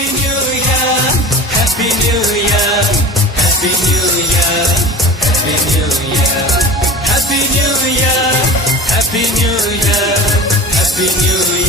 Happy New Year, Happy New Year, Happy New Year, Happy New Year, Happy New Year, Happy New Year, Happy New Year.